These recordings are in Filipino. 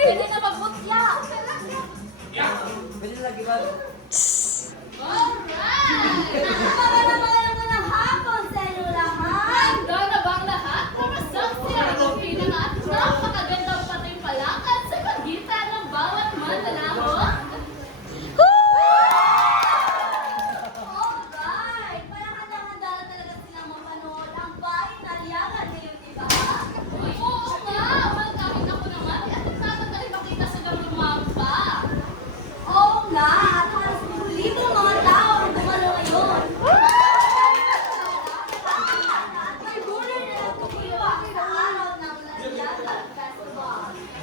Hindi na mabutya. Pwede lagi ba? Alright! Magandang hapon sa inyo lahat! Handa na bang lahat para saksiyan ang pinangat napakagandang patay palakad sa pagitan ng bawat manlalahok? Alright! Parang handa-handa na talaga silang mapanood ang bahay talyagan ngayon, diba? Oo nga! Well, kahit ako naman, at natatali makita sa gamlumamba. Oo nga! At halos libong mga tao ang dumalo ngayon. At may bulay na nagtutuwa sa araw ng Talyagan Festival.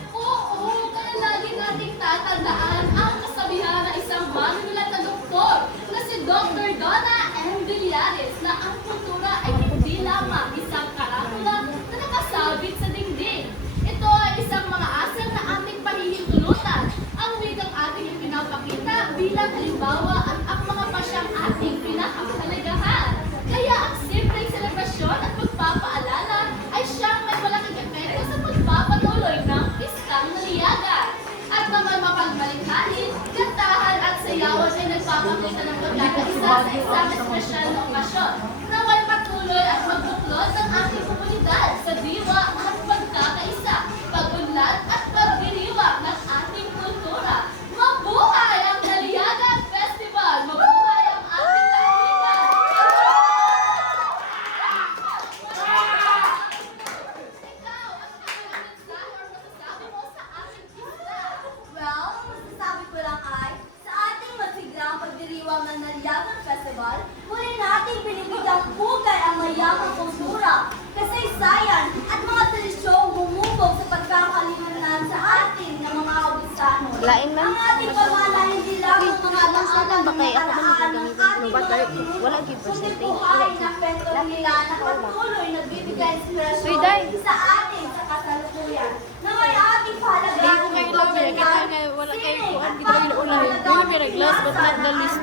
Oo, kaya lagi nating tatandaan ang kasabihan ng isang manunulat na doktor na si Dr. Donna M. Villares na ang kultura ay hindi lamang isang karatula na nakasabit sa dingding. Ito ay isang mga asal na ating pahihintulutan. Ang wikang ating ipinapakita bilang halimbawa at ang mga pasyang ating pinakahalagahan. Kaya ang simpleng selebrasyon at pagpapaalala ay siyang may malaking epekto sa pagpapatuloy ng pistang naliyagan. At naman mapagmalikhanin, kantahan at sayawan ay nagpapakita ng pagkakaisa sa isang espesyal na okasyon. Naway patuloy at magbuklod ng ating komunidad sa diwa at pagkakaisa, pag-unlad at pagdiriwang ng ating kultura. Mabuhay ang Naliyagan Festival! Mabuhay ang ating Naliyagan! Ikaw, ano ka ang mensahe or masasabi mo sa ating pista? Well, ang masasabi ko lang ay, sa ating masiglang pagdiriwang ng Naliyagan Festival, muli nating binibigyang hugay ang mayamang kultura, kasaysayan, at mga tradisyong bumubog sa pagkakalimutan sa atin ng mga Augustano. Lain man. Ang ating pamana hindi lamang mga daanan ng Bakay ako man nakaraan ng gagamitin ating ng bata. mga pinuno, Wala gyud kundi percentage. buhay na kwento nila na patuloy nagbibigay inspirasyon Uy, Day. sa atin sa kasalukuyan. Na may ating pahalagahan Hindi ko kayo lang, kaya kita nga wala kayo kuhan, kita kayo unahin. Hindi ko kayo last but not the least.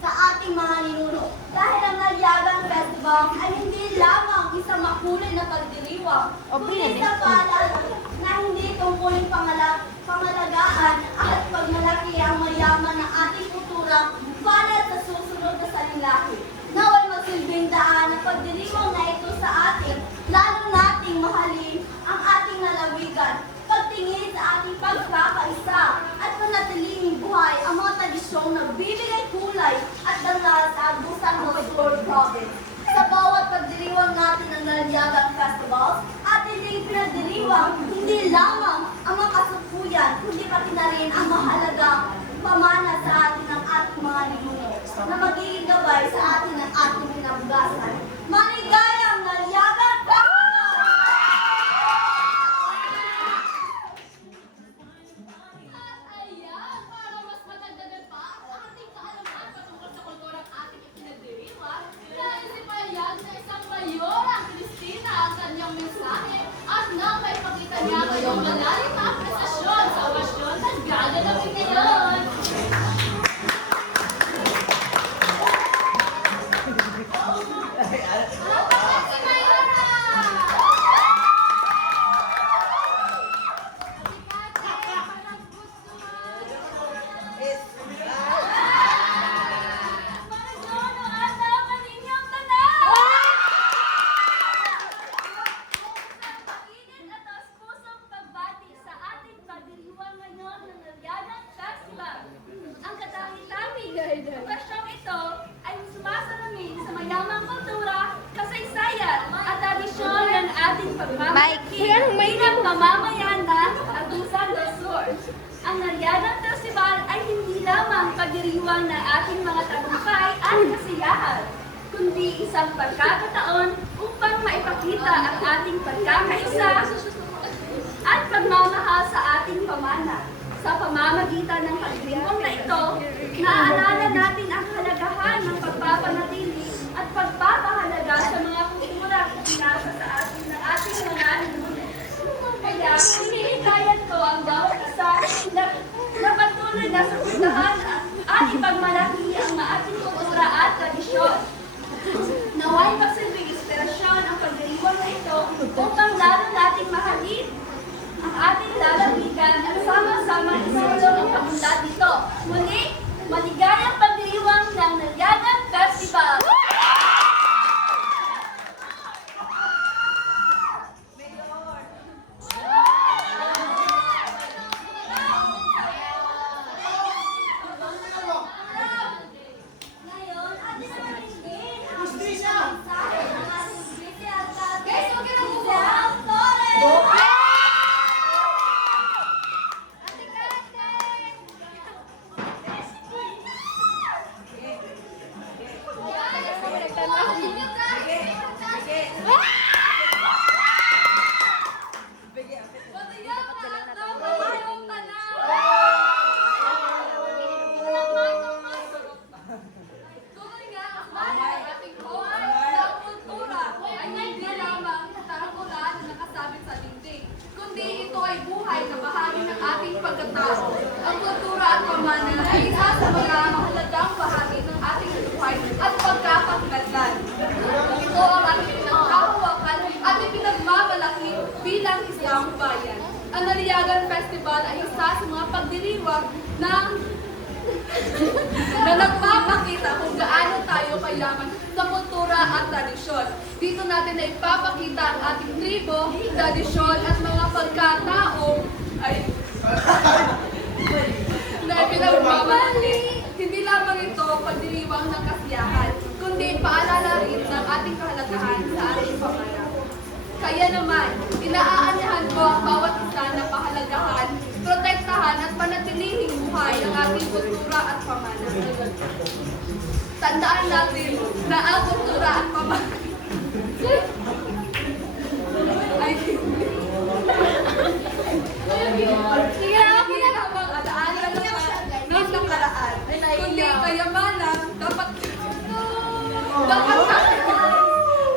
sa ating mga ninuno. Dahil ang Naliyagan Festival ay hindi lamang isang makulay na pagdiriwang, kundi isang paalala na hindi tungkulin pangalagaan at pagmalaki ang mayaman ng ating kultura para sa susunod na salinlahi. Naway magsilbing daan ang pagdiriwang na ito sa atin, lalo nating mahalin ang ating nalawigan, pagtingin sa ating pagkakaisa at manatiling buhay ang mga tradisyong nagbibigay kulay at dangal sa Agusan del Sur Province. Sa bawat pagdiriwang natin ng Naliyagan Festival, atin din pinagdiriwang hindi lamang ang mga kasukuyan, kundi pati na rin ang mahalagang pamana sa atin ng ating mga ninuno na magiging gabay sa atin ng ating kinabukasan. Maligayang Naliyagan Festival! At ayan, para mas matagdagan pa ang ating kaalaman patungkol sa kulturang ating ipinagdiriwang, naisipayag sa isang mayorang Kristina ang kanyang mensahe at nang may pakita niya ngayong malalim na apresiasyon sa okasyon na gaganapin ngayon. Kapag si Mayora! Manono at naman inyong tanan! Mainit at taos-pusong pagbati sa ating pagdiriwang ngayon ng Naliyagan Festival. Ang katangi-tanging okasyong ito ay sumasalamin sa mayamang kultura, kasaysayan at tradisyon ng ating pagmamalaki bilang mamamayan ng Agusan del Sur. Ang Naliyagan Festival ay hindi lamang pagdiriwang ng ating mga tagumpay at kasiyahan, kundi isang pagkakataon upang maipakita ang ating pagkakaisa at pagmamahal sa ating pamana. Sa pamamagitan ng pagdiriwang na ito, naaalala natin ang halagahan ng pagpapanatili at pagpapahalaga sa mga kultura at pinasa sa atin ng ating mga ninuno. Kaya, hinihikayan ko ang bawat isa na patuloy na susundahan at ipagmalaki ang ating kultura at tradisyon. Naway magsilbing inspirasyon ang pagdiriwang na ito upang lalo nating mahalin ang ating lalawigan at sa pagkatao. Ang kultura at pamana ay isa sa mga mahalagang bahagi ng ating buhay at pagkakakilanlan. Ito ang ating pinagkahawakan at ipinagmamalaki bilang isang bayan. Ang Naliyagan Festival ay isa sa mga pagdiriwang na nagpapakita kung gaano tayo kayaman sa kultura at tradisyon. Dito natin na ipapakita ang ating tribo, tradisyon at mga pagkatao ay na pinagmamalaki. Hindi lamang ito pagdiriwang ng kasiyahan, kundi paalala rin ng ating kahalagahan sa ating pamana. Kaya naman, inaaanyahan ko ang bawat isa na pahalagahan, protektahan at panatilihing buhay ang ating kultura at pamana. Tandaan natin na ang kultura at pamana ay sige ako na lamang alaala ng nakaraan. Kundi kayamanan dapat natin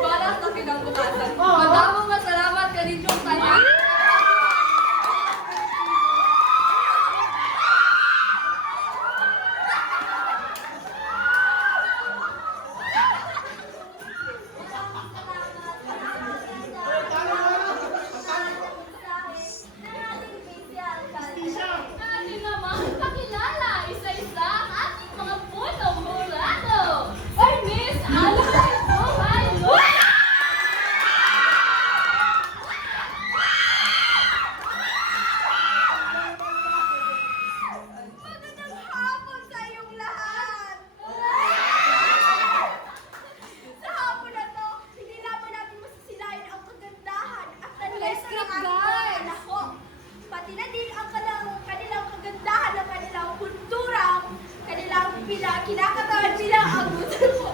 para sa kinabukasan. Madamong masalamat ka rin yung tayo. Ating namang pakilala isa-isa ang ating mga punong murado. Ay, Miss Alfred Buhay Luna! Magandang hapon sa iyong lahat! Sa hapon na to, hindi lamang natin masisilayan ang kagandahan at talento ng ating mga anak ko. Pati na din ang kanilang kagandahan ng kanilang kultura, kanilang kinakatawan bilang agusan mo.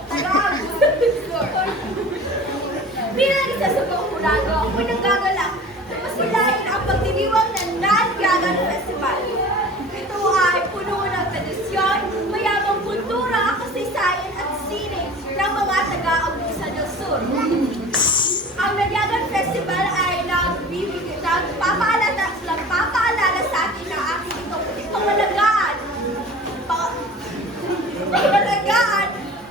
Bilang isa sa pangurado, ako'y nagagalak na masilayan ang pagdiriwang ng Naliyagan Festival. Ito ay puno ng tradisyon, mayamang kultura, kasaysayan at sining ng mga taga-Agusan del Sur. Ang Naliyagan Festival ay nagpapaalala sa atin na ating itong pangalagaan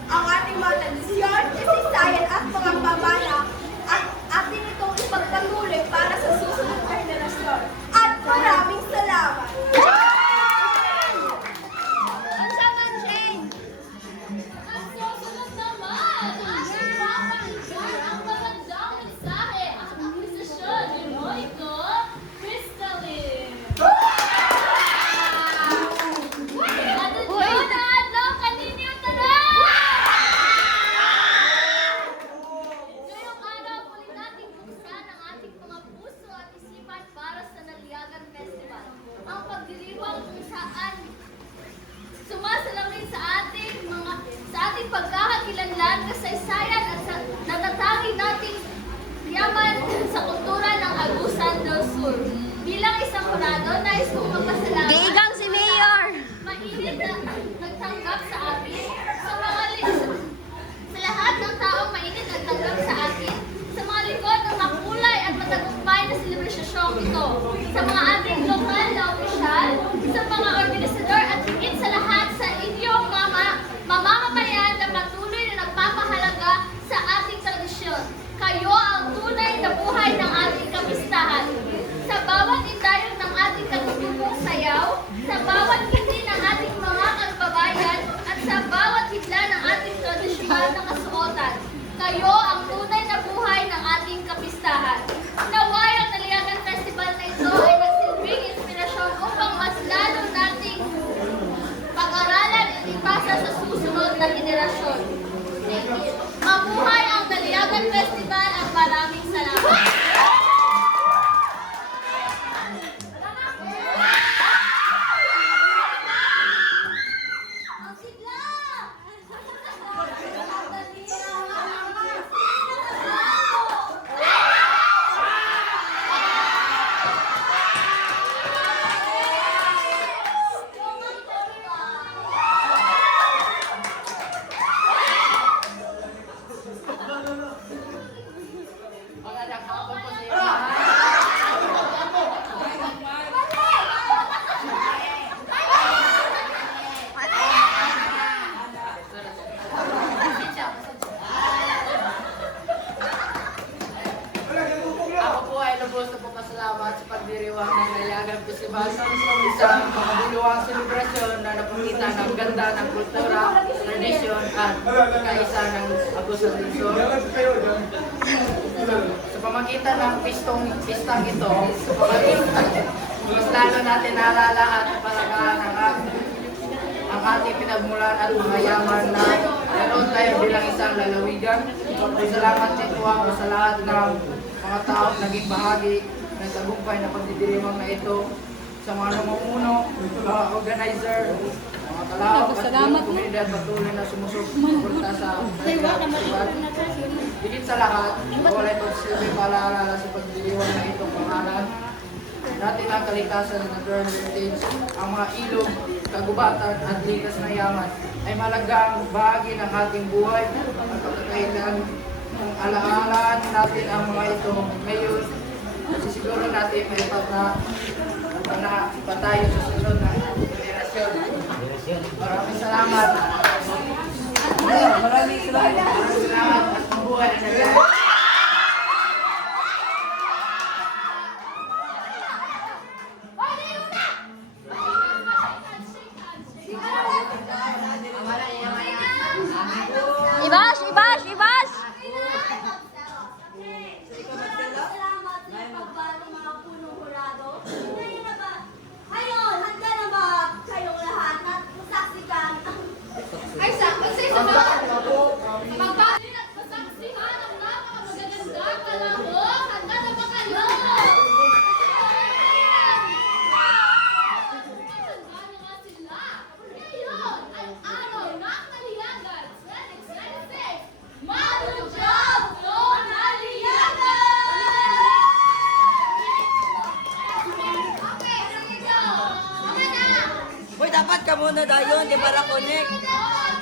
ang ating mga tradisyon, kasaysayan at mga pamana at atin itong ipagpatuloy para sa susunod na henerasyon. At maraming salamat! At susunod naman, ating papakinggan ang magandang mensahe, ang akwisisyon ni Moiko Crystalline. At Jonah, adlaw kaninyo tanan! Ngayong araw, muli nating buksan ang ating mga puso at isipan para sa Naliyagan Festival. Ang pagdiriwang kung saan sumasalamin sa ating pagkakakilanlan, kasaysayan at sa natatangin nating yaman sa kultura ng Agusan del Sur. Bilang isang murado, nais kong magpasalamat Giigang si Mayor! mainit na nagtanggap sa akin, sa lahat ng taong mainit nagtanggap sa akin, sa mga likod ng makulay at matagumpay na selebrasyong ito, sa mga ating lokal na opisyal, sa mga organisador at higit sa lahat sa inyong mamamayan na patuloy na nagpapahalaga sa ating tradisyon. Kayo ang tunay na buhay ng ating kapistahan. Sa bawat indayog ng ating katutubong sayaw, sa bawat ngiti ng ating mga kababayan, at sa bawat hidla ng ating tradisyonal na kasuotan. Kayo ang tunay na buhay ng ating kapistahan. Naway ang Naliyagan Festival na ito ay nagsilbing inspirasyon upang pagdiriwang ng Naliagan Festival. Isang makabuluhang selebrasyon na napakita ng ganda ng kultura, tradisyon at kaisa ng Agusan del Sur. Sa pamagitan ng pistang ito, mas lalo natin naalala at palagaan ang ating pinagmulan at mga yaman na meron tayo bilang isang lalawigan. Salamat din po ako sa lahat ng mga tao naging bahagi ng tagumpay na pagdidiriwang na ito, sa mga namumuno, mga organizer, mga kalahok at mga komunidad patuloy na sumusuporta sa festival. Higit sa lahat, wala itong silbi paalala sa pagdiriwang na itong pangalan natin ang kalikasan ng natural heritage, ang mga ilog, kagubatan at likas na yaman ay malagang bahagi ng ating buhay at pagkakailan ng alaalaan natin ang mga ito ngayon. Sisiguro natin may patayo sa sunod na generasyon. Maraming salamat. Maraming salamat at mabuhay ang naglalaan. Ibash! Ibash! Ibash! Salamat sa pagbati mga punong hurado. Ngayon na ba? Ngayon, handa na ba kayong lahat na masaksikan ang Ay, sa magbati at masaksihan ang napakamagagandang kalahok. Handa na ba kayo? Handa na nga sila. Ngayon ay araw ng Naliagan 2026. Maludyog no Naliagan! Okay, sige. Mga na! Uy, dapat ka muna dayon, di para connect. Oh,